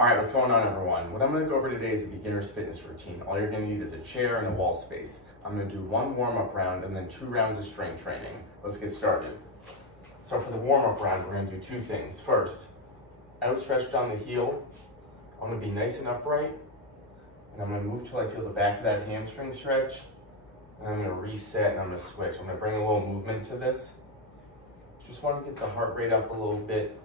All right, what's going on, everyone? What I'm gonna go over today is a beginner's fitness routine. All you're gonna need is a chair and a wall space. I'm gonna do one warm-up round and then 2 rounds of strength training. Let's get started. So for the warm-up round, we're gonna do 2 things. First, outstretch down the heel. I'm gonna be nice and upright, and I'm gonna move till I feel the back of that hamstring stretch, and I'm gonna reset and I'm gonna switch. I'm gonna bring a little movement to this. Just wanna get the heart rate up a little bit.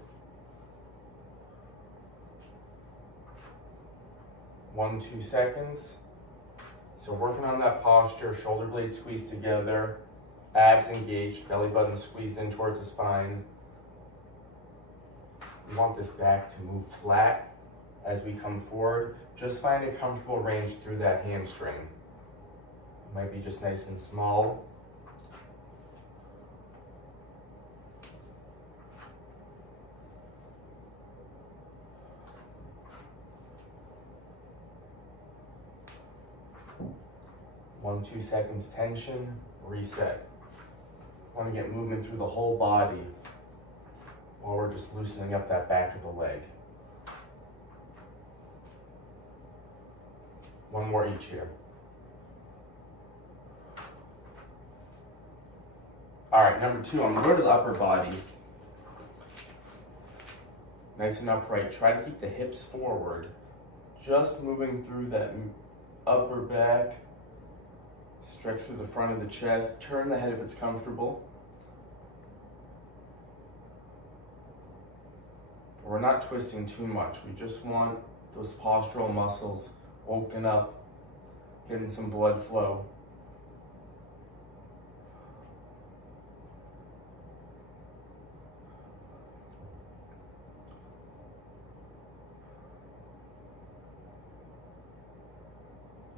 1-2 seconds. So working on that posture, shoulder blades squeezed together, abs engaged, belly button squeezed in towards the spine. We want this back to move flat as we come forward. Just find a comfortable range through that hamstring. It might be just nice and small. One, 2 seconds tension, reset. Want to get movement through the whole body while we're just loosening up that back of the leg. One more each here. All right, number 2, I'm gonna go to the upper body. Nice and upright. Try to keep the hips forward. Just moving through that upper back. Stretch through the front of the chest, turn the head if it's comfortable. We're not twisting too much. We just want those postural muscles woken up, getting some blood flow.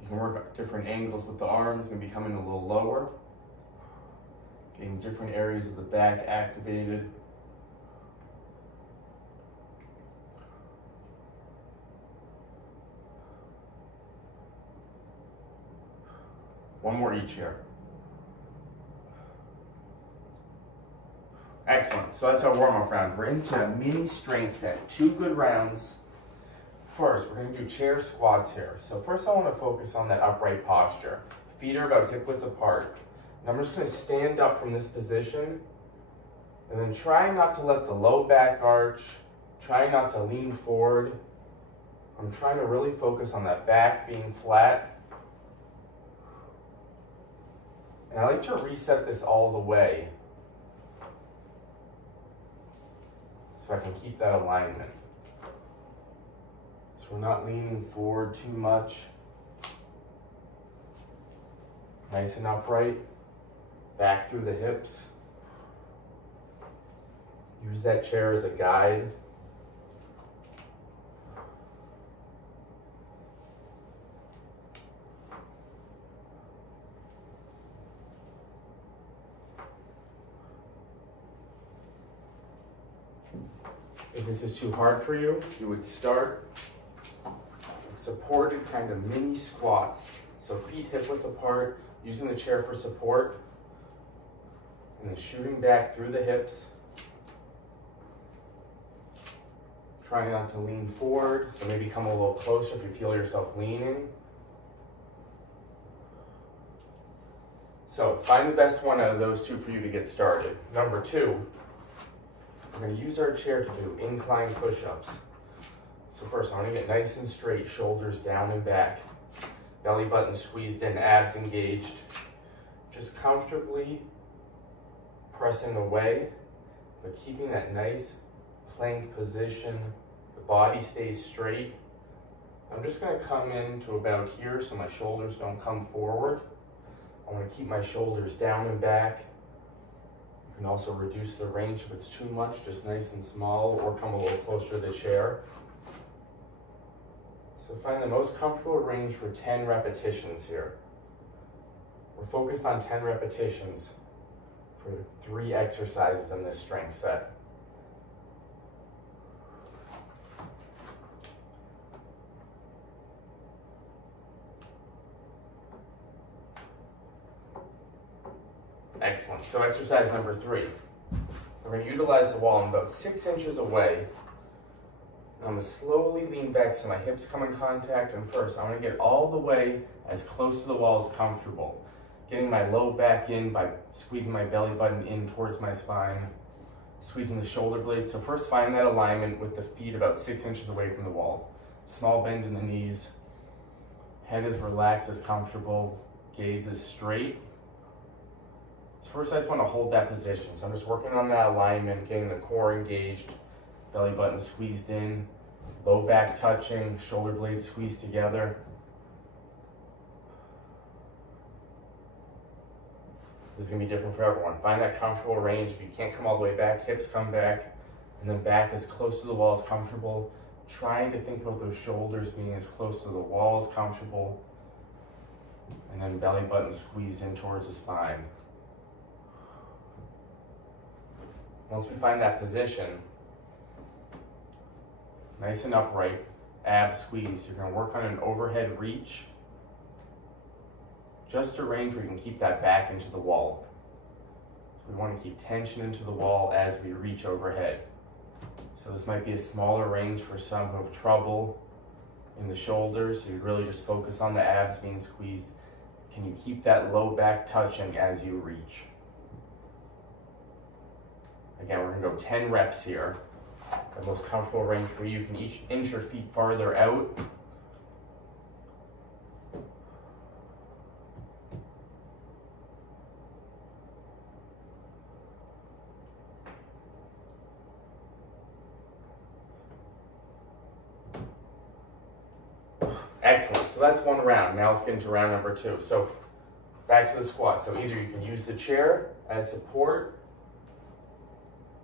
You can work at different angles with the arms, maybe coming a little lower. Getting different areas of the back activated. One more each here. Excellent, so that's our warm-up round. We're into a mini strength set, 2 good rounds. First, we're gonna do chair squats here. So first I wanna focus on that upright posture. Feet are about hip width apart. And I'm just gonna stand up from this position and then try not to let the low back arch, try not to lean forward. I'm trying to really focus on that back being flat. And I like to reset this all the way so I can keep that alignment. So we're not leaning forward too much. Nice and upright. Back through the hips. Use that chair as a guide. If this is too hard for you, you would start with supported kind of mini squats. So feet hip width apart, using the chair for support, and then shooting back through the hips. Trying not to lean forward, so maybe come a little closer if you feel yourself leaning. So find the best one out of those 2 for you to get started. Number 2, we're going to use our chair to do incline push-ups. So first, I want to get nice and straight, shoulders down and back, belly button squeezed in, abs engaged. Just comfortably pressing away, but keeping that nice plank position. The body stays straight. I'm just going to come in to about here so my shoulders don't come forward. I want to keep my shoulders down and back. You can also reduce the range if it's too much, just nice and small, or come a little closer to the chair. So find the most comfortable range for 10 repetitions here. We're focused on 10 repetitions for 3 exercises in this strength set. Excellent. So exercise number 3. We're going to utilize the wall. I'm about 6 inches away. I'm gonna slowly lean back so my hips come in contact, and first, I wanna get all the way as close to the wall as comfortable. Getting my low back in by squeezing my belly button in towards my spine, squeezing the shoulder blades. So first find that alignment with the feet about 6 inches away from the wall. Small bend in the knees, head is relaxed as comfortable, gaze is straight. So first I just want to hold that position. So I'm just working on that alignment, getting the core engaged, belly button squeezed in, low back touching, shoulder blades squeezed together. This is going to be different for everyone. Find that comfortable range. If you can't come all the way back, hips come back, and then back as close to the wall as comfortable. Trying to think about those shoulders being as close to the wall as comfortable, and then belly button squeezed in towards the spine. Once we find that position, nice and upright, abs squeezed, you're going to work on an overhead reach, just a range where you can keep that back into the wall. So we want to keep tension into the wall as we reach overhead. So this might be a smaller range for some who have trouble in the shoulders, so you really just focus on the abs being squeezed. Can you keep that low back touching as you reach? Again, we're gonna go 10 reps here. The most comfortable range for you. You can each inch your feet farther out. Excellent, so that's one round. Now let's get into round number 2. So back to the squat. So either you can use the chair as support,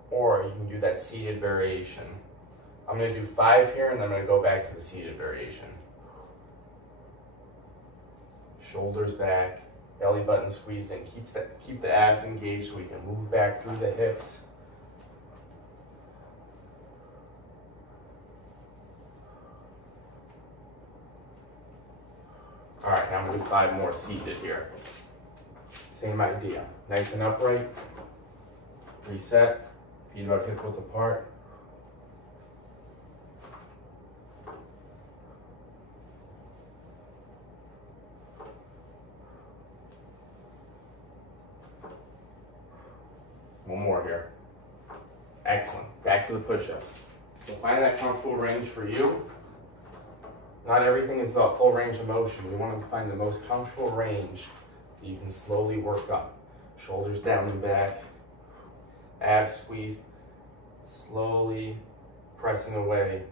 or you can do that seated variation. I'm gonna do 5 here, and then I'm gonna go back to the seated variation. Shoulders back, belly button squeezed in. Keep the abs engaged so we can move back through the hips. All right, now I'm gonna do 5 more seated here. Same idea, nice and upright. Reset, feet about hip width apart. One more here. Excellent, back to the push-ups. So find that comfortable range for you. Not everything is about full range of motion. We want to find the most comfortable range that you can slowly work up. Shoulders down and back, abs squeezed, slowly pressing away,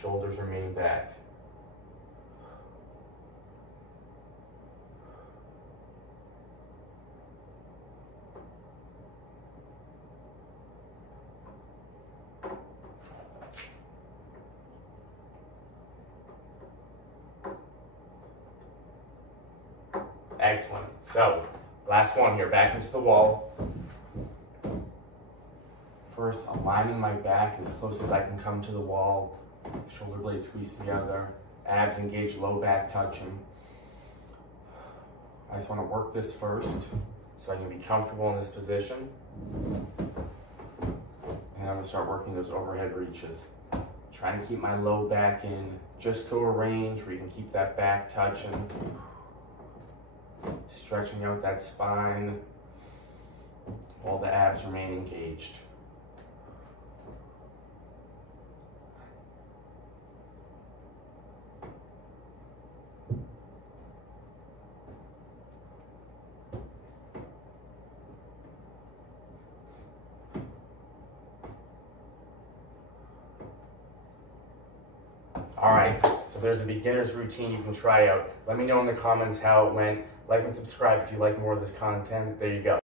shoulders remain back. Excellent. So, last one here, back into the wall. First, aligning my back as close as I can come to the wall. Shoulder blades squeezed together. Abs engaged, low back touching. I just want to work this first so I can be comfortable in this position. And I'm going to start working those overhead reaches. Trying to keep my low back in, just to a range where you can keep that back touching. Stretching out that spine while the abs remain engaged. All right, so there's a beginner's routine you can try out. Let me know in the comments how it went. Like and subscribe if you like more of this content. There you go.